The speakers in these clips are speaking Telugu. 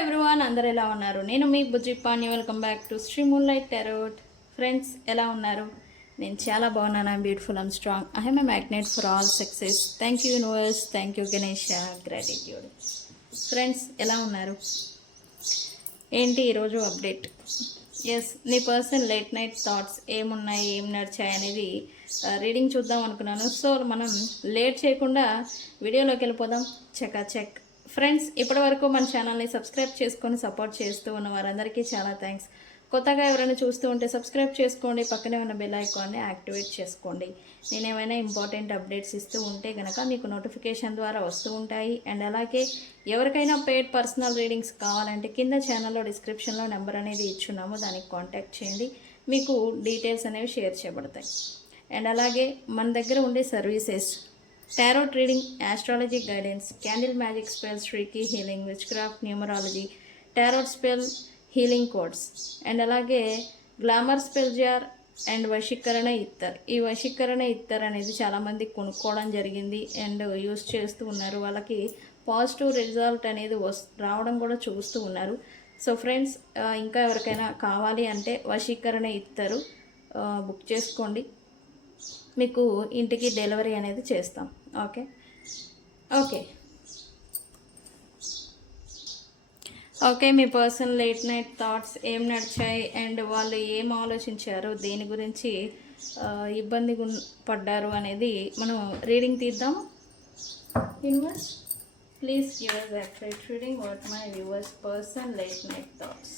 ఎవ్రీవన్, అందరు ఎలా ఉన్నారు? నేను మీ Bujji Pani. Welcome back to Shri moonlight tarot. Friends, ఎలా ఉన్నారు? నేను చాలా బాగున్నాను. I'm beautiful, I'm strong, I am a magnet for all success. Thank you universe, thank you Ganesha, gratitude. Friends, ఎలా ఉన్నారు? ఏంటి ఈరోజు అప్డేట్? ఎస్, నీ పర్సన్ లేట్ నైట్ థాట్స్ ఏమున్నాయి, ఏం నడిచాయి అనేది రీడింగ్ చూద్దాం అనుకున్నాను. సో మనం లేట్ చేయకుండా వీడియోలోకి వెళ్ళిపోదాం. చెక్ ఫ్రెండ్స్, ఇప్పటి వరకు మన ఛానల్ని సబ్స్క్రైబ్ చేసుకొని సపోర్ట్ చేస్తూ ఉన్న వారందరికీ చాలా థ్యాంక్స్. కొత్తగా ఎవరైనా చూస్తూ ఉంటే సబ్స్క్రైబ్ చేసుకోండి, పక్కనే ఉన్న బెల్ ఐకాన్ని యాక్టివేట్ చేసుకోండి. నేను ఏమైనా ఇంపార్టెంట్ అప్డేట్స్ ఇస్తూ ఉంటే కనుక మీకు నోటిఫికేషన్ ద్వారా వస్తూ ఉంటాయి. అండ్ అలాగే ఎవరికైనా పెయిడ్ పర్సనల్ రీడింగ్స్ కావాలంటే కింద ఛానల్లో డిస్క్రిప్షన్లో నెంబర్ అనేది ఇచ్చున్నాము, దానికి కాంటాక్ట్ చేయండి. మీకు డీటెయిల్స్ అనేవి షేర్ చేయబడతాయి. అండ్ అలాగే మన దగ్గర ఉండే services tarot reading, astrology guidance, candle magic spells, శ్రీకీ healing, witchcraft, numerology, tarot spell healing codes, and అలాగే గ్లామర్ స్పెల్ జార్ అండ్ వశీకరణ ఇత్తర్. ఈ వశీకరణ ఇత్తర్ అనేది చాలామంది కొనుక్కోవడం జరిగింది అండ్ యూస్ చేస్తూ ఉన్నారు. వాళ్ళకి పాజిటివ్ రిజల్ట్ అనేది రావడం కూడా చూస్తూ ఉన్నారు. సో ఫ్రెండ్స్, ఇంకా ఎవరికైనా కావాలి అంటే వశీకరణ ఇత్తరు బుక్ చేసుకోండి, మీకు ఇంటికి డెలివరీ అనేది చేస్తాం. ఓకే ఓకే మీ పర్సన్ లేట్ నైట్ థాట్స్ ఏం నడిచాయి అండ్ వాళ్ళు ఏం ఆలోచించారు, దేని గురించి ఇబ్బంది పడ్డారు అనేది మనం రీడింగ్ తీద్దాం. Universe, please give us accurate reading what my viewers person late night thoughts.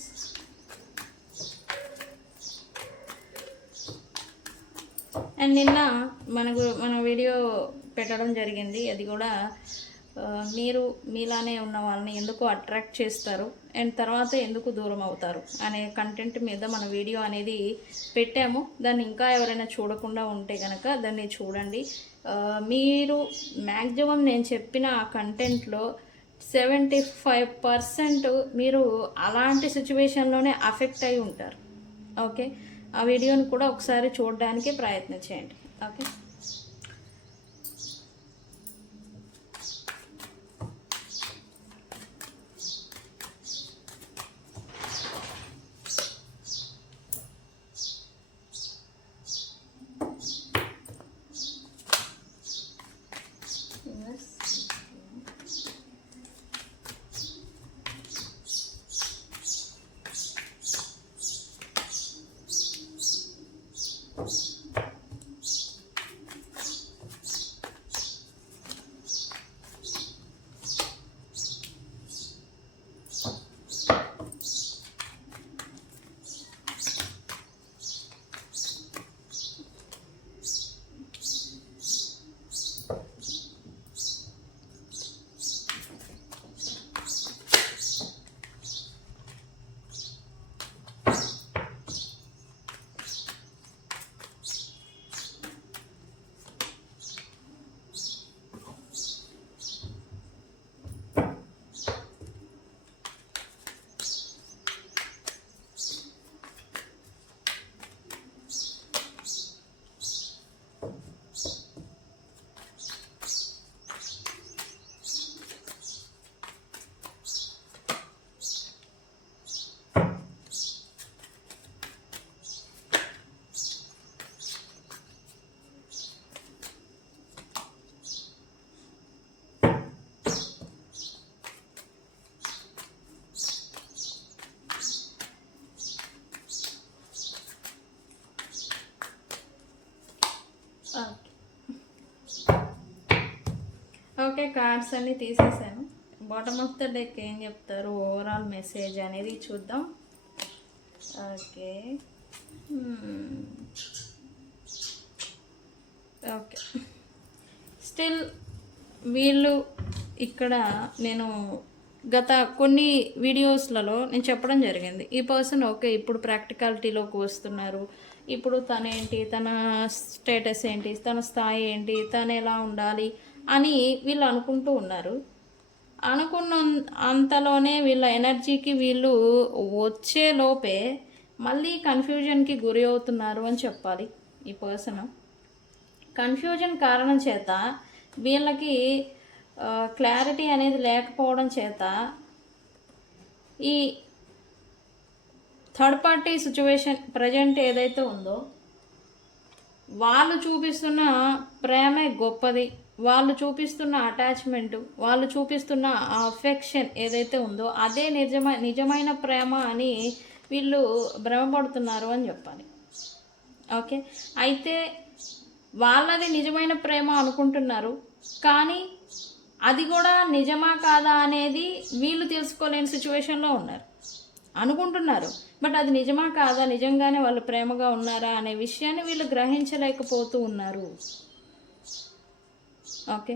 And నిన్న మన వీడియో పెట్టడం జరిగింది. అది కూడా మీరు మీలానే ఉన్న వాళ్ళని ఎందుకు అట్రాక్ట్ చేస్తారు అండ్ తర్వాత ఎందుకు దూరం అవుతారు అనే కంటెంట్ మీద మన వీడియో అనేది పెట్టాము. దాన్ని ఇంకా ఎవరైనా చూడకుండా ఉంటే కనుక దాన్ని చూడండి. మీరు మ్యాక్సిమం నేను చెప్పిన ఆ కంటెంట్లో 75% మీరు అలాంటి సిచ్యువేషన్లోనే అఫెక్ట్ అయి ఉంటారు. ఓకే, ఆ వీడియోని కూడా ఒకసారి చూడడానికి ప్రయత్నం చేయండి. ఓకే, ఓకే కార్డ్స్ అన్నీ తీసేసాను. బాటమ్ ఆఫ్ ద డెక్ ఏం చెప్తారు, ఓవరాల్ మెసేజ్ అనేది చూద్దాం. ఓకే ఓకే స్టిల్ వీళ్ళు ఇక్కడ నేను గత కొన్ని వీడియోస్లలో నేను చెప్పడం జరిగింది, ఈ పర్సన్ ఓకే ఇప్పుడు ప్రాక్టికాలిటీలోకి వస్తున్నారు. ఇప్పుడు తనేంటి, తన స్టేటస్ ఏంటి, తన స్థాయి ఏంటి, తను ఎలా ఉండాలి అని వీళ్ళు అనుకుంటూ ఉన్నారు. అనుకున్న అంతలోనే వీళ్ళ ఎనర్జీకి వీళ్ళు వచ్చే లోపే మళ్ళీ కన్ఫ్యూజన్కి గురి అవుతున్నారు అని చెప్పాలి. ఈ పర్సన్ కన్ఫ్యూజన్ కారణం చేత వీళ్ళకి క్లారిటీ అనేది లేకపోవడం చేత ఈ థర్డ్ పార్టీ సిచ్యువేషన్ ప్రజెంట్ ఏదైతే ఉందో వాళ్ళు చూపిస్తున్న ప్రేమే గొప్పది, వాళ్ళు చూపిస్తున్న అటాచ్మెంటు, వాళ్ళు చూపిస్తున్న అఫెక్షన్ ఏదైతే ఉందో అదే నిజమైన ప్రేమ అని వీళ్ళు భ్రమపడుతున్నారు అని చెప్పాలి. ఓకే, అయితే వాళ్ళది నిజమైన ప్రేమ అనుకుంటున్నారు, కానీ అది కూడా నిజమా కాదా అనేది వీళ్ళు తెలుసుకోలేని సిచ్యువేషన్లో ఉన్నారు. అనుకుంటున్నారు, బట్ అది నిజమా కాదా, నిజంగానే వాళ్ళు ప్రేమగా ఉన్నారా అనే విషయాన్ని వీళ్ళు గ్రహించలేకపోతూ ఉన్నారు. ఓకే,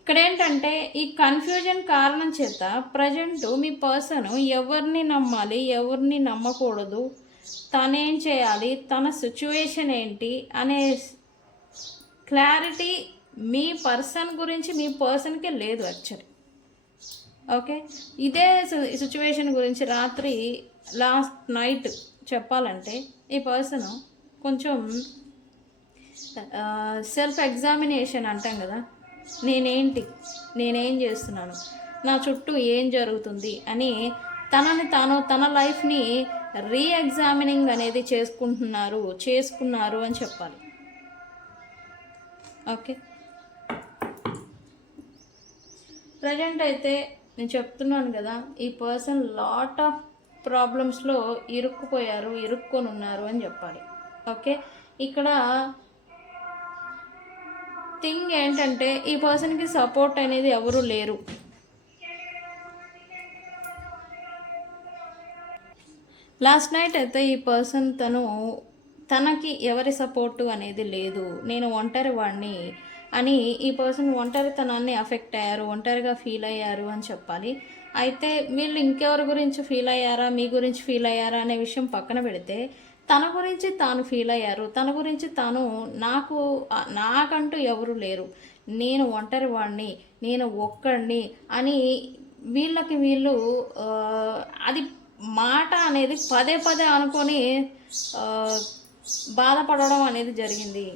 ఇక్కడ ఏంటంటే ఈ కన్ఫ్యూజన్ కారణం చేత ప్రజెంట్ మీ పర్సన్ ఎవరిని నమ్మాలి, ఎవరిని నమ్మకూడదు, తనేం చేయాలి, తన సిచ్యువేషన్ ఏంటి అనే క్లారిటీ మీ పర్సన్ గురించి మీ పర్సన్కి లేదు యాక్చువల్లీ. ఓకే, ఇదే సిచ్యువేషన్ గురించి రాత్రి లాస్ట్ నైట్ చెప్పాలంటే ఈ పర్సన్ కొంచెం సెల్ఫ్ ఎగ్జామినేషన్ అంటాం కదా, నేనేం చేస్తున్నాను, నా చుట్టూ ఏం జరుగుతుంది అని తనని తాను తన లైఫ్ని రీఎగ్జామినింగ్ అనేది చేసుకున్నారు అని చెప్పాలి. ఓకే, ప్రజెంట్ అయితే నేను చెప్తున్నాను కదా, ఈ పర్సన్ లాట్ ఆఫ్ ప్రాబ్లమ్స్లో ఇరుక్కొని ఉన్నారు అని చెప్పాలి. ఓకే, ఇక్కడ థింగ్ ఏంటంటే ఈ పర్సన్కి సపోర్ట్ అనేది ఎవరు లేరు. లాస్ట్ నైట్ అయితే ఈ పర్సన్ తనకి ఎవరి సపోర్టు అనేది లేదు, నేను ఒంటరి వాడిని అని ఈ పర్సన్ ఒంటరితనాన్ని అఫెక్ట్ అయ్యారు, ఒంటరిగా ఫీల్ అయ్యారు అని చెప్పాలి. అయితే వీళ్ళు ఇంకెవరి గురించి ఫీల్ అయ్యారా, మీ గురించి ఫీల్ అయ్యారా అనే విషయం పక్కన పెడితే తన గురించి తాను ఫీల్ అయ్యారు, తన గురించి నాకంటూ ఎవరు లేరు, నేను ఒంటరి వాడిని, నేను ఒక్కడిని అని వీళ్ళు అది మాట అనేది పదే పదే అనుకొని బాధపడడం అనేది జరిగింది.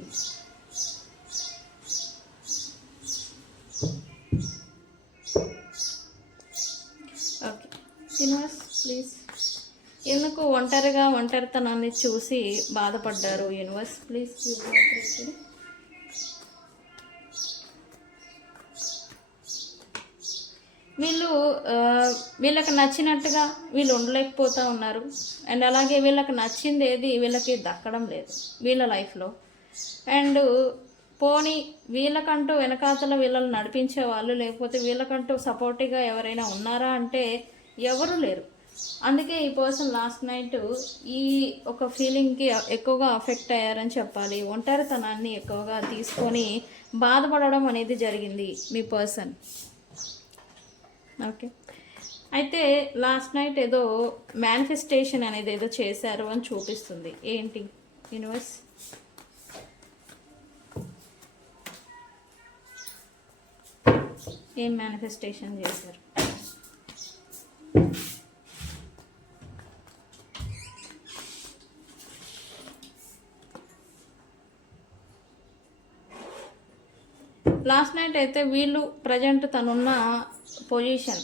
ఓకే యూనివర్స్ ప్లీజ్, ఎందుకు ఒంటరితనాన్ని చూసి బాధపడ్డారు యూనివర్స్ ప్లీజ్. వీళ్ళకి నచ్చినట్టుగా వీళ్ళు ఉండలేకపోతూ ఉన్నారు, అండ్ అలాగే వీళ్ళకి నచ్చింది ఏది వీళ్ళకి దక్కడం లేదు వీళ్ళ లైఫ్లో. అండ్ పోనీ వీళ్ళకంటూ వెనకాతల వీళ్ళని నడిపించే వాళ్ళు, లేకపోతే వీళ్ళకంటూ సపోర్టివ్గా ఎవరైనా ఉన్నారా అంటే ఎవరు లేరు. అందుకే ఈ పర్సన్ లాస్ట్ నైట్ ఈ ఒక ఫీలింగ్కి ఎక్కువగా అఫెక్ట్ అయ్యారని చెప్పాలి. ఒంటరితనాన్ని ఎక్కువగా తీసుకొని బాధపడడం అనేది జరిగింది మీ పర్సన్. ఓకే, అయితే లాస్ట్ నైట్ ఏదో మేనిఫెస్టేషన్ అనేది ఏదో చేశారు అని చూపిస్తుంది. ఏంటి యూనివర్స్? ఏం మేనిఫెస్టేషన్ చేశారు? లాస్ట్ నైట్ అయితే వీళ్ళు ప్రజెంట్ తనున్న పొజిషన్,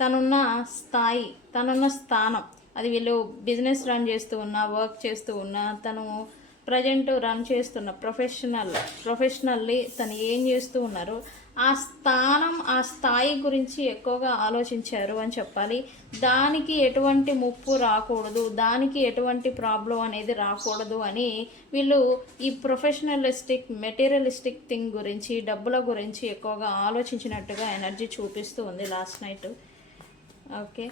తనున్న స్థాయి, తనున్న స్థానం, అది వీళ్ళు బిజినెస్ రన్ చేస్తూ ఉన్నా, వర్క్ చేస్తూ ఉన్నా, తను ప్రజెంట్ రన్ చేస్తున్న ప్రొఫెషనల్లీ తను ఏం చేస్తూ ఉన్నారు, ఆ స్థానం ఆ స్థాయి గురించి ఎక్కువగా ఆలోచించారు అని చెప్పాలి. దానికి ఎటువంటి ముప్పు రాకూడదు, దానికి ఎటువంటి ప్రాబ్లం అనేది రాకూడదు అని వీళ్ళు ఈ మెటీరియలిస్టిక్ థింగ్ గురించి, డబ్బుల గురించి ఎక్కువగా ఆలోచించినట్టుగా ఎనర్జీ చూపిస్తూ ఉంది last night. Okay,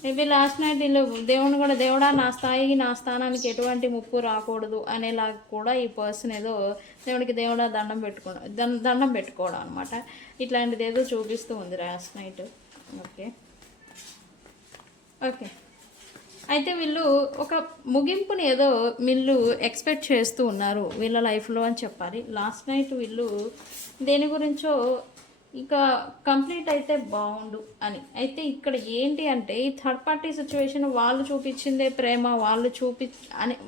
maybe last night వీళ్ళు దేవుని కూడా, దేవుడా నా స్థాయికి నా స్థానానికి ఎటువంటి ముప్పు రాకూడదు అనేలాగా కూడా ఈ పర్సన్ ఏదో దేవుడా దండం పెట్టుకోవడం అనమాట. ఇట్లాంటిది ఏదో చూపిస్తూ ఉంది లాస్ట్ నైట్. ఓకే, అయితే వీళ్ళు ఒక ముగింపుని ఏదో వీళ్ళు ఎక్స్పెక్ట్ చేస్తూ ఉన్నారు వీళ్ళ లైఫ్లో అని చెప్పాలి. లాస్ట్ నైట్ వీళ్ళు దేని గురించో ఇక కంప్లీట్ అయితే బాగుండు అని. అయితే ఇక్కడ ఏంటి అంటే ఈ థర్డ్ పార్టీ సిచ్యువేషన్ వాళ్ళు చూపించిందే ప్రేమ,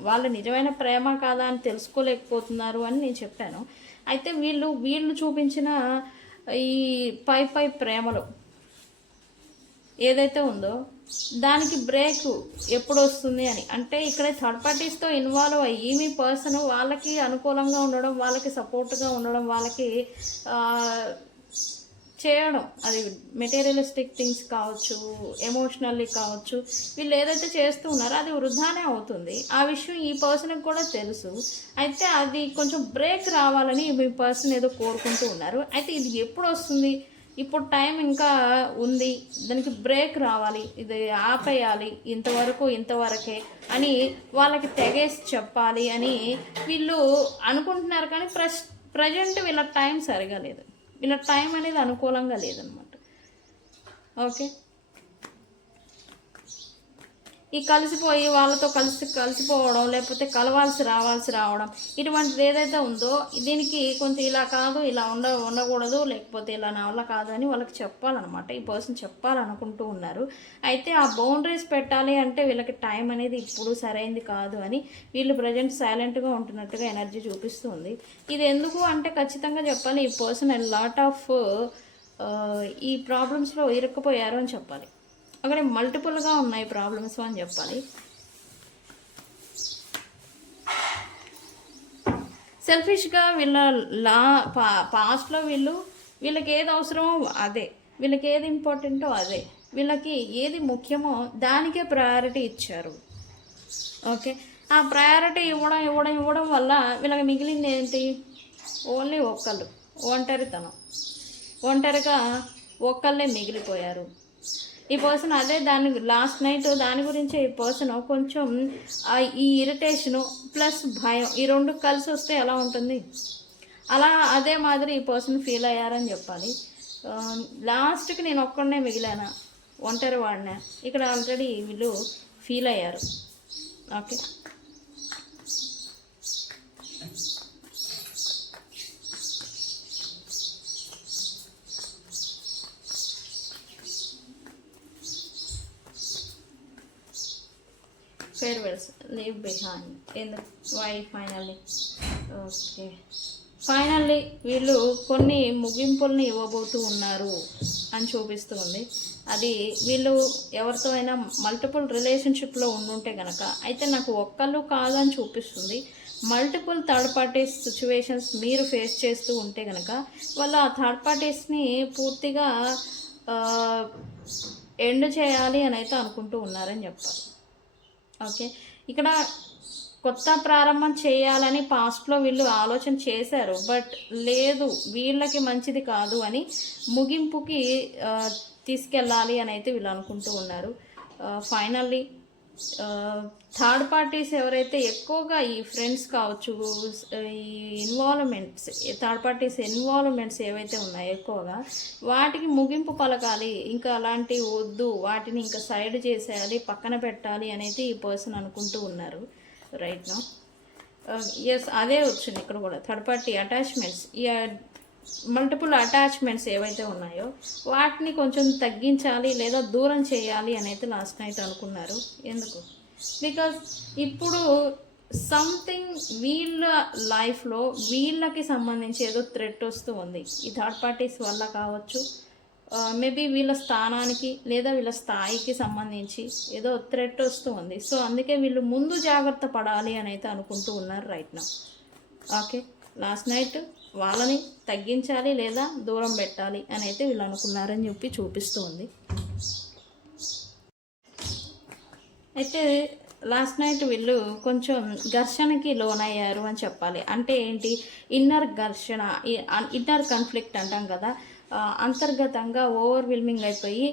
వాళ్ళ నిజమైన ప్రేమ కాదా అని తెలుసుకోలేకపోతున్నారు అని నేను చెప్పాను. అయితే వీళ్ళు చూపించిన ఈ పై ప్రేమలో ఏదైతే ఉందో దానికి బ్రేక్ ఎప్పుడు వస్తుంది అని. అంటే ఇక్కడ థర్డ్ పార్టీస్తో ఇన్వాల్వ్ అయ్యి మీ పర్సన్ వాళ్ళకి అనుకూలంగా ఉండడం, వాళ్ళకి సపోర్ట్గా ఉండడం, వాళ్ళకి చేయడం, అది మెటీరియలిస్టిక్ థింగ్స్ కావచ్చు, ఎమోషనల్లీ కావచ్చు, వీళ్ళు ఏదైతే చేస్తూ ఉన్నారో అది వృధానే అవుతుంది. ఆ విషయం ఈ పర్సన్కి కూడా తెలుసు. అయితే అది కొంచెం బ్రేక్ రావాలని మీ పర్సన్ ఏదో కోరుకుంటూ ఉన్నారు. అయితే ఇది ఎప్పుడు వస్తుంది, ఇప్పుడు టైం ఇంకా ఉంది, దానికి బ్రేక్ రావాలి, ఇది ఆపేయాలి, ఇంతవరకే అని వాళ్ళకి తెగేసి చెప్పాలి అని వీళ్ళు అనుకుంటున్నారు. కానీ ప్రజెంట్ వీళ్ళ టైం సరిగా లేదు, వీళ్ళ టైం అనేది అనుకూలంగా లేదనమాట. ఓకే, ఈ కలిసిపోయి వాళ్ళతో కలిసిపోవడం, లేకపోతే రావాల్సి రావడం, ఇటువంటిది ఏదైతే ఉందో దీనికి కొంచెం ఇలా కాదు, ఇలా ఉండకూడదు, లేకపోతే ఇలా నా వల్ల కాదు అని వాళ్ళకి చెప్పాలన్నమాట. ఈ పర్సన్ చెప్పాలనుకుంటూ ఉన్నారు. అయితే ఆ బౌండరీస్ పెట్టాలి అంటే వీళ్ళకి టైం అనేది ఇప్పుడు సరైంది కాదు అని వీళ్ళు ప్రజెంట్ సైలెంట్గా ఉంటున్నట్టుగా ఎనర్జీ చూపిస్తుంది. ఇది ఎందుకు అంటే ఖచ్చితంగా చెప్పాలి, ఈ పర్సన్ లాట్ ఆఫ్ ఈ ప్రాబ్లమ్స్లో ఇరుక్కుపోయారు అని చెప్పాలి. అక్కడ మల్టిపుల్గా ఉన్నాయి ప్రాబ్లమ్స్ అని చెప్పాలి. సెల్ఫిష్గా వీళ్ళ పాస్ట్లో వీళ్ళకి ఏది అవసరమో అదే, వీళ్ళకి ఏది ఇంపార్టెంటో అదే, వీళ్ళకి ఏది ముఖ్యమో దానికే ప్రయారిటీ ఇచ్చారు. ఓకే, ఆ ప్రయారిటీ ఇవ్వడం వల్ల వీళ్ళకి మిగిలింది ఏంటి, ఓన్లీ ఒంటరిగా ఒక్కళ్ళే మిగిలిపోయారు. ఈ పర్సన్ అదే లాస్ట్ నైట్ దాని గురించి ఈ పర్సన్ కొంచెం ఈ ఇరిటేషను ప్లస్ భయం ఈ రెండు కలిసి వస్తే ఎలా ఉంటుంది, అదే మాదిరి ఈ పర్సన్ ఫీల్ అయ్యారని చెప్పాలి. లాస్ట్కి నేను ఒక్కడనే మిగిలానా, ఒంటరి వాడినా, ఇక్కడ ఆల్రెడీ వీళ్ళు ఫీల్ అయ్యారు. Okay, farewells, leave behind, why finally. Okay, finally వీళ్ళు కొన్ని ముగింపుల్ని ఇవ్వబోతూ ఉన్నారు అని చూపిస్తూ ఉంది. అది వీళ్ళు ఎవరితో అయినా మల్టిపుల్ రిలేషన్షిప్లో ఉండుంటే కనుక, అయితే నాకు ఒక్కళ్ళు కాదని చూపిస్తుంది. మల్టిపుల్ థర్డ్ పార్టీస్ సిచ్యువేషన్స్ మీరు ఫేస్ చేస్తూ ఉంటే కనుక వాళ్ళు ఆ థర్డ్ పార్టీస్ని పూర్తిగా ఎండ్ చేయాలి అని అయితే అనుకుంటూ ఉన్నారని చెప్పాలి. ఓకే, ఇక్కడ కొత్త ప్రారంభం చేయాలని పాస్ట్లో వీళ్ళు ఆలోచన చేశారు, బట్ లేదు వీళ్ళకి మంచిది కాదు అని ముగింపుకి తీసుకెళ్ళాలి అని అయితే వీళ్ళు అనుకుంటూ ఉన్నారు. ఫైనల్లీ థర్డ్ పార్టీస్ ఎవరైతే ఎక్కువగా ఈ ఫ్రెండ్స్ కావచ్చు, ఈ థర్డ్ పార్టీస్ ఇన్వాల్వ్మెంట్స్ ఏవైతే ఉన్నాయో ఎక్కువగా వాటికి ముగింపు పలకాలి, ఇంకా అలాంటివి వద్దు, వాటిని ఇంకా సైడ్ చేసేయాలి, పక్కన పెట్టాలి అనేది ఈ పర్సన్ అనుకుంటూ ఉన్నారు రైట్ నౌ. ఎస్, అదే వచ్చింది ఇక్కడ కూడా. థర్డ్ పార్టీ అటాచ్మెంట్స్, ఈ మల్టిపుల్ అటాచ్మెంట్స్ ఏవైతే ఉన్నాయో వాటిని కొంచెం తగ్గించాలి లేదా దూరం చేయాలి అని అయితే లాస్ట్ నైట్ అనుకున్నారు. ఎందుకు, బికాజ్ ఇప్పుడు సంథింగ్ వీళ్ళ లైఫ్లో వీళ్ళకి సంబంధించి ఏదో థ్రెట్ వస్తూ ఉంది. ఈ థర్డ్ పార్టీస్ వల్ల కావచ్చు, మేబీ వీళ్ళ స్థానానికి లేదా వీళ్ళ స్థాయికి సంబంధించి ఏదో థ్రెట్ వస్తూ ఉంది. సో అందుకే వీళ్ళు ముందు జాగ్రత్త పడాలి అని అయితే అనుకుంటూ ఉన్నారు right now. Okay, last night వాళ్ళని తగ్గించాలి లేదా దూరం పెట్టాలి అని అయితే వీళ్ళు అనుకున్నారని చెప్పి చూపిస్తూ ఉంది. అయితే లాస్ట్ నైట్ వీళ్ళు కొంచెం ఘర్షణకి లోనయ్యారు అని చెప్పాలి. అంటే ఏంటి, ఇన్నర్ ఘర్షణ, ఇన్నర్ కాన్ఫ్లిక్ట్ అంటాం కదా, అంతర్గతంగా ఓవర్వెల్మింగ్ అయిపోయి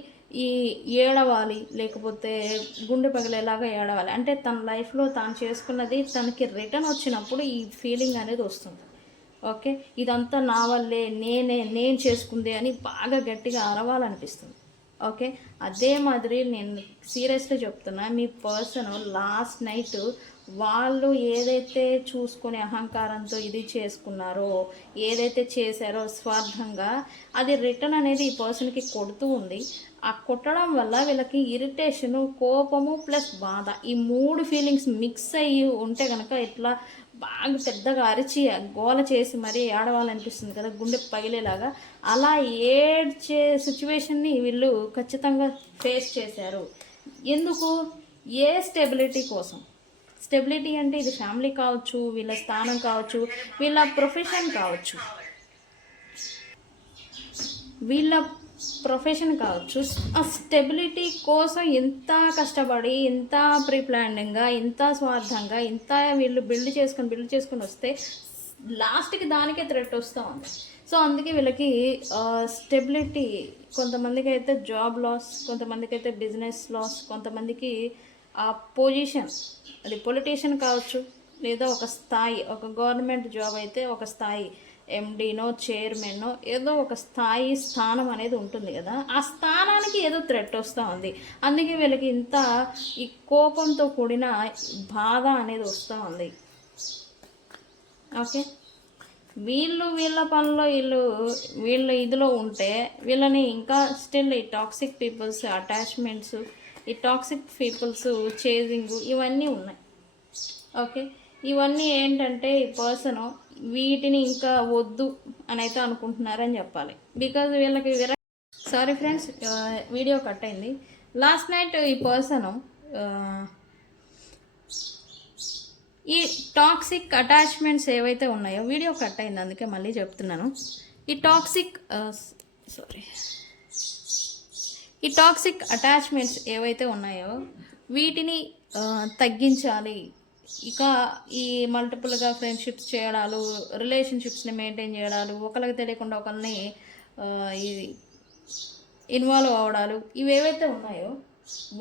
ఈ ఏడవాలి, లేకపోతే గుండె పగిలేలాగా ఏడవాలి. అంటే తన లైఫ్లో తాను చేసుకున్నది తనకి రిటర్న్ వచ్చినప్పుడు ఈ ఫీలింగ్ అనేది వస్తుంది. ఓకే, ఇదంతా నా వల్లే, నేను చేసుకుంది అని బాగా గట్టిగా అరవాలనిపిస్తుంది. ఓకే, అదే మాదిరి నేను సీరియస్లీ చెప్తున్నా, మీ పర్సన్ లాస్ట్ నైట్ వాళ్ళు ఏదైతే చూసుకునే అహంకారంతో ఇది చేసుకున్నారో, ఏదైతే చేశారో స్వార్థంగా, అది రిటర్న్ అనేది ఈ పర్సన్కి కొడుతూ ఉంది. ఆ కొట్టడం వల్ల వీళ్ళకి ఇరిటేషను, కోపము ప్లస్ బాధ, ఈ 3 ఫీలింగ్స్ మిక్స్ అయ్యి ఉంటే కనుక ఇట్లా బాగా పెద్దగా అరిచి గోల చేసి మరీ ఏడవాలనిపిస్తుంది కదా, గుండె పగిలేలాగా. అలా ఏడ్చే సిచ్యువేషన్ని వీళ్ళు ఖచ్చితంగా ఫేస్ చేశారు. ఎందుకు? ఏ స్టెబిలిటీ కోసం. స్టెబిలిటీ అంటే ఇది ఫ్యామిలీ కావచ్చు, వీళ్ళ స్థానం కావచ్చు, వీళ్ళ ప్రొఫెషన్ కావచ్చు, వీళ్ళ ప్రొఫెషన్ కావచ్చు. ఆ స్టెబిలిటీ కోసం ఎంత కష్టపడి, ఎంత ప్రీ ప్లానింగ్గా, ఇంత స్వార్థంగా, ఇంత వీళ్ళు బిల్డ్ చేసుకొని వస్తే లాస్ట్కి దానికే థ్రెట్ వస్తూ ఉంది. సో అందుకే వీళ్ళకి స్టెబిలిటీ, కొంతమందికి అయితే జాబ్ లాస్, కొంతమందికి అయితే బిజినెస్ లాస్, కొంతమందికి ఆ పొజిషన్, అది పొలిటీషియన్ కావచ్చు, లేదా ఒక స్థాయి, ఒక గవర్నమెంట్ జాబ్ అయితే ఒక స్థాయి, ఎండీనో చైర్మన్నో ఏదో ఒక స్థాయి స్థానం అనేది ఉంటుంది కదా, ఆ స్థానానికి ఏదో థ్రెట్ వస్తూ ఉంది. అందుకే వీళ్ళకి ఇంత ఈ కోపంతో కూడిన బాధ అనేది వస్తూ ఉంది. ఓకే, వీళ్ళ పనిలో వీళ్ళ ఇదిలో ఉంటే వీళ్ళని ఇంకా స్టిల్ ఈ టాక్సిక్ పీపుల్స్ అటాచ్మెంట్స్, ఈ టాక్సిక్ పీపుల్స్ చేజింగ్ ఇవన్నీ ఉన్నాయి. ఓకే, ఇవన్నీ ఏంటంటే ఈ పర్సన్ వీటిని ఇంకా వద్దు అని అయితే అనుకుంటున్నారని చెప్పాలి. బికాజ్ వీళ్ళకి సారీ ఫ్రెండ్స్, వీడియో కట్ అయింది. లాస్ట్ నైట్ ఈ పర్సన్ ఈ టాక్సిక్ అటాచ్మెంట్స్ ఏవైతే ఉన్నాయో, వీడియో కట్ అయింది అందుకే మళ్ళీ చెప్తున్నాను. ఈ టాక్సిక్ అటాచ్మెంట్స్ ఏవైతే ఉన్నాయో వీటిని తగ్గించాలి. ఇక ఈ మల్టిపుల్గా ఫ్రెండ్షిప్స్ చేయడాలు, రిలేషన్షిప్స్ని మెయింటైన్ చేయడాలు, ఒకరికి తెలియకుండా ఒకరిని ఇది ఇన్వాల్వ్ అవ్వడాలు, ఇవేవైతే ఉన్నాయో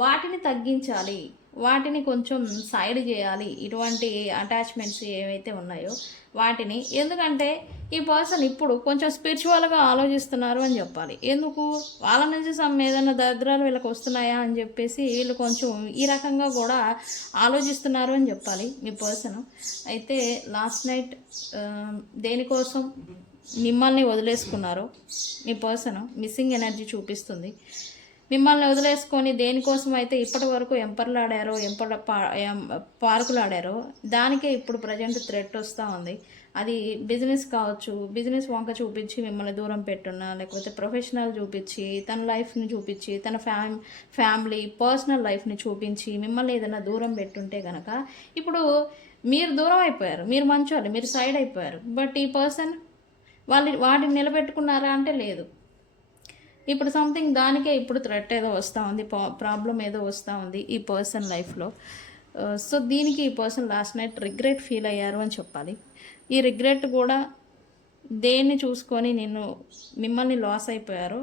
వాటిని తగ్గించాలి, వాటిని కొంచెం సైడ్ చేయాలి. ఇటువంటి అటాచ్మెంట్స్ ఏవైతే ఉన్నాయో వాటిని, ఎందుకంటే ఈ పర్సన్ ఇప్పుడు కొంచెం స్పిరిచువల్గా ఆలోచిస్తున్నారు అని చెప్పాలి. ఎందుకు? వాళ్ళ నుంచి ఏదైనా దరిద్రాలు వీళ్ళకి వస్తున్నాయా అని చెప్పేసి వీళ్ళు కొంచెం ఈ రకంగా కూడా ఆలోచిస్తున్నారు అని చెప్పాలి మీ పర్సన్. అయితే లాస్ట్ నైట్ దేనికోసం మిమ్మల్ని వదిలేసుకున్నారు మీ పర్సన్, మిస్సింగ్ ఎనర్జీ చూపిస్తుంది. మిమ్మల్ని వదిలేసుకొని దేనికోసం అయితే ఇప్పటి వరకు ఎంపర్లాడారో, పార్కులాడారో దానికే ఇప్పుడు ప్రజెంట్ థ్రెట్ వస్తూ ఉంది. అది బిజినెస్ కావచ్చు, బిజినెస్ వంక చూపించి మిమ్మల్ని దూరం పెట్టున్నా, లేకపోతే ప్రొఫెషనల్ చూపించి, తన లైఫ్ని చూపించి, తన ఫ్యామిలీ పర్సనల్ లైఫ్ని చూపించి మిమ్మల్ని ఏదైనా దూరం పెట్టుంటే కనుక ఇప్పుడు మీరు దూరం అయిపోయారు, మీరు మంచోళ్ళు, మీరు సైడ్ అయిపోయారు. బట్ ఈ పర్సన్ వాటిని నిలబెట్టుకున్నారా అంటే లేదు. ఇప్పుడు సంథింగ్ దానికే ఇప్పుడు థ్రెట్ ఏదో వస్తూ ఉంది, ప్రాబ్లం ఏదో వస్తూ ఉంది ఈ పర్సన్ లైఫ్లో. సో దీనికి ఈ person last night regret feel అయ్యారు అని చెప్పాలి. ఈ రిగ్రెట్ కూడా దేన్ని చూసుకొని మిమ్మల్ని లాస్ అయిపోయారు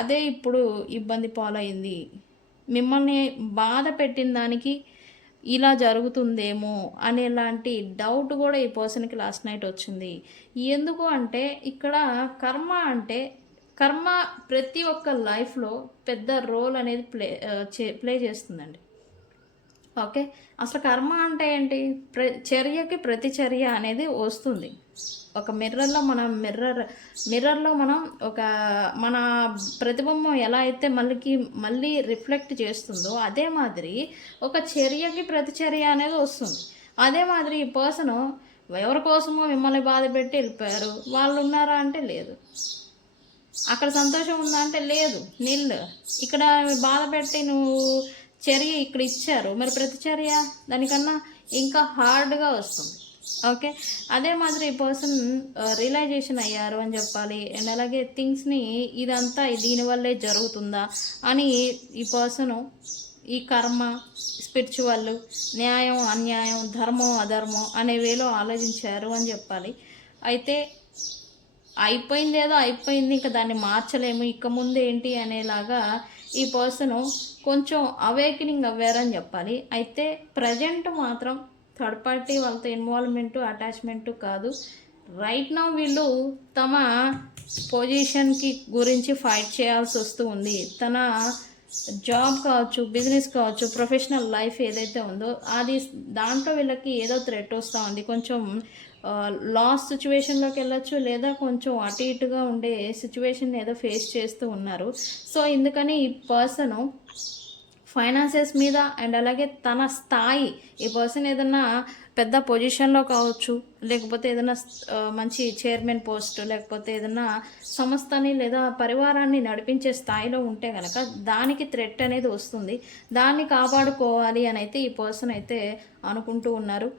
అదే ఇప్పుడు ఇబ్బంది పాలైంది. మిమ్మల్ని బాధ పెట్టిన దానికి ఇలా జరుగుతుందేమో అనేలాంటి డౌట్ కూడా ఈ పర్సన్కి లాస్ట్ నైట్ వచ్చింది. ఎందుకు అంటే ఇక్కడ కర్మ ప్రతి ఒక్క లైఫ్లో పెద్ద రోల్ అనేది ప్లే చేస్తుందండి. ఓకే, అసలు కర్మ అంటే ఏంటి? చర్యకి ప్రతిచర్య అనేది వస్తుంది. ఒక మిర్రర్లో మనం మన ప్రతిబింబం ఎలా అయితే మళ్ళీ రిఫ్లెక్ట్ చేస్తుందో అదే మాదిరి ఒక చర్యకి ప్రతిచర్య అనేది వస్తుంది. అదే మాదిరి ఈ పర్సన్ ఎవరి కోసమో మిమ్మల్ని బాధ పెట్టి వెళ్ళిపోయారు. వాళ్ళు ఉన్నారా అంటే లేదు. అక్కడ సంతోషం ఉందా అంటే లేదు, నీళ్ళు. ఇక్కడ బాధ పెట్టి నువ్వు చర్య ఇక్కడ ఇచ్చారు, మరి ప్రతిచర్య దానికన్నా ఇంకా హార్డ్గా వస్తుంది. ఓకే, అదే మాదిరి ఈ పర్సన్ రియలైజేషన్ అయ్యారు అని చెప్పాలి. అండ్ అలాగే థింగ్స్ని ఇదంతా దీనివల్లే జరుగుతుందా అని ఈ పర్సను ఈ కర్మ, స్పిరిచువల్, న్యాయం అన్యాయం, ధర్మం అధర్మం అనే వేలో ఆలోచించారు అని చెప్పాలి. అయితే అయిపోయింది ఏదో అయిపోయింది, ఇంకా దాన్ని మార్చలేము, ఇక ముందు ఏంటి అనేలాగా ఈ పర్సన్ కొంచెం అవేకనింగ్ అవ్వారని చెప్పాలి. అయితే ప్రజెంట్ మాత్రం థర్డ్ పార్టీ వాళ్ళతో ఇన్వాల్వ్మెంటు, అటాచ్మెంటు కాదు. రైట్ నౌ వీళ్ళు తమ పొజిషన్కి గురించి ఫైట్ చేయాల్సి వస్తూ ఉంది. తన జాబ్ కావచ్చు, బిజినెస్ కావచ్చు, ప్రొఫెషనల్ లైఫ్ ఏదైతే ఉందో అది దాంట్లో వీళ్ళకి ఏదో థ్రెట్ వస్తూ ఉంది. కొంచెం లాస్ సిచ్యువేషన్లోకి వెళ్ళొచ్చు, లేదా కొంచెం అటు ఇటుగా ఉండే సిచ్యువేషన్ ఏదో ఫేస్ చేస్తూ ఉన్నారు. సో ఇందుకని ఈ పర్సను ఫైనాన్సెస్ మీద అండ్ అలాగే తన స్థాయి, ఈ పర్సన్ ఏదన్నా పెద్ద పొజిషన్లో కావచ్చు, లేకపోతే ఏదైనా మంచి చైర్మన్ పోస్ట్, లేకపోతే ఏదైనా సంస్థని లేదా పరివారాన్ని నడిపించే స్థాయిలో ఉంటే కనుక దానికి థ్రెట్ అనేది వస్తుంది. దాన్ని కాపాడుకోవాలి అని అయితే ఈ పర్సన్ అయితే అనుకుంటూ ఉన్నారు.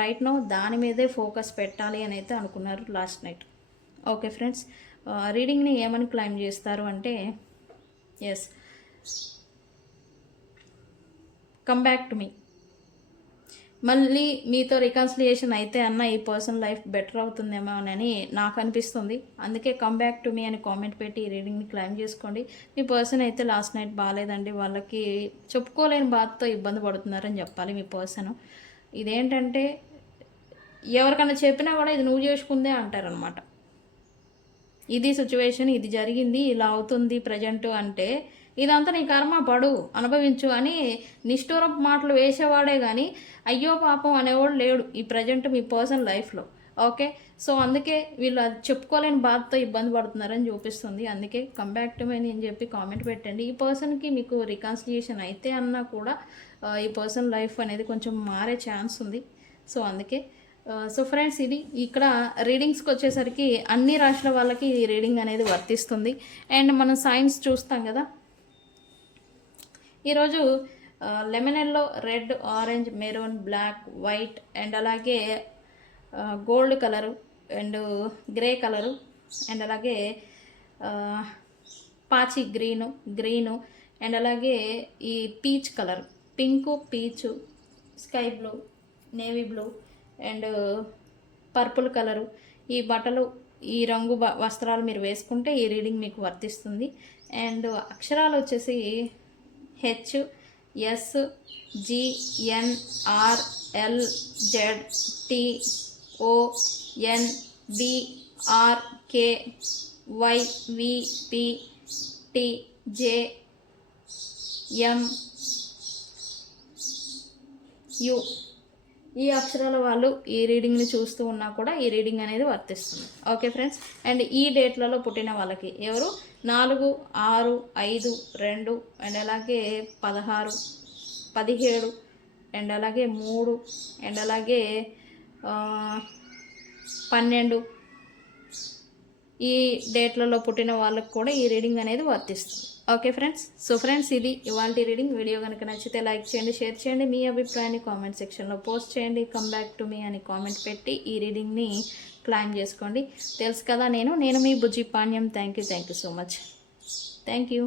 రైట్ నో దాని మీదే ఫోకస్ పెట్టాలి అని అయితే అనుకున్నారు లాస్ట్ నైట్. ఓకే ఫ్రెండ్స్, రీడింగ్ని ఏమని క్లైమ్ చేస్తారు అంటే, yes, come back to me. మళ్ళీ మీతో రికన్సిలియేషన్ అయితే అన్న ఈ పర్సన్ లైఫ్ బెటర్ అవుతుందేమో అని నాకు అనిపిస్తుంది. అందుకే కమ్ బ్యాక్ టు మీ అని కామెంట్ పెట్టి ఈ రీడింగ్ని క్లైమ్ చేసుకోండి. మీ పర్సన్ అయితే లాస్ట్ నైట్ బాగాలేదండి, వాళ్ళకి చెప్పుకోలేని బాధతో ఇబ్బంది పడుతున్నారని చెప్పాలి మీ పర్సన్. ఇదేంటంటే ఎవరికైనా చెప్పినా కూడా ఇది నువ్వు చేసుకుందే అంటారనమాట. ఇది సిచ్యువేషన్, ఇది జరిగింది, ఇలా అవుతుంది ప్రజెంట్ అంటే ఇదంతా నీ కర్మ, పడు, అనుభవించు అని నిష్ఠూరపు మాటలు వేసేవాడే కానీ అయ్యో పాపం అనేవాడు లేడు ఈ ప్రజెంట్ మీ పర్సన్ లైఫ్లో. ఓకే, సో అందుకే వీళ్ళు అది చెప్పుకోలేని బాధతో ఇబ్బంది పడుతున్నారని చూపిస్తుంది. అందుకే కమ్ బ్యాక్ టు మీ అని చెప్పి కామెంట్ పెట్టండి. ఈ పర్సన్కి మీకు రికన్సిలియేషన్ అయితే అన్నా కూడా ఈ పర్సన్ లైఫ్ అనేది కొంచెం మారే ఛాన్స్ ఉంది. సో అందుకే సో ఫ్రెండ్స్, ఇది ఇక్కడ రీడింగ్స్కి వచ్చేసరికి అన్ని రాశుల వాళ్ళకి ఈ రీడింగ్ అనేది వర్తిస్తుంది. అండ్ మనం సైన్స్ చూస్తాం కదా, ఈరోజు lemon yellow, red, orange, maroon, black, white and అలాగే gold colour and grey colour and అలాగే పాచి గ్రీను అండ్ అలాగే ఈ peach colour, pink, peach, sky blue, navy blue and purple colour, ఈ బట్టలు, ఈ రంగు వస్త్రాలు మీరు వేసుకుంటే ఈ రీడింగ్ మీకు వర్తిస్తుంది. అండ్ అక్షరాలు వచ్చేసి HSGNRLZTONBRKYVPTJMU. ఈ అక్షరాల వాళ్ళు ఈ రీడింగ్ని చూస్తూ ఉన్నా కూడా ఈ రీడింగ్ అనేది వర్తిస్తుంది. ఓకే ఫ్రెండ్స్, అండ్ ఈ డేట్లలో పుట్టిన వాళ్ళకి ఎవరు 4, 6, 5, 2 అండ్ అలాగే 16, 17 అండ్ అలాగే 3 అండ్ అలాగే 12 ఈ డేట్లలో పుట్టిన వాళ్ళకి కూడా ఈ రీడింగ్ అనేది వర్తిస్తుంది. ఓకే ఫ్రెండ్స్, సో ఫ్రెండ్స్ ఇది ఇవాళ రీడింగ్. వీడియో కనుక నచ్చితే లైక్ చేయండి, షేర్ చేయండి, మీ అభిప్రాయాన్ని కామెంట్ సెక్షన్లో పోస్ట్ చేయండి. కమ్ బ్యాక్ టు మీ అని కామెంట్ పెట్టి ఈ రీడింగ్ని క్లైమ్ చేసుకోండి. తెలుసు కదా, నేను మీ Bujji Panyam. Thank you so much. Thank you.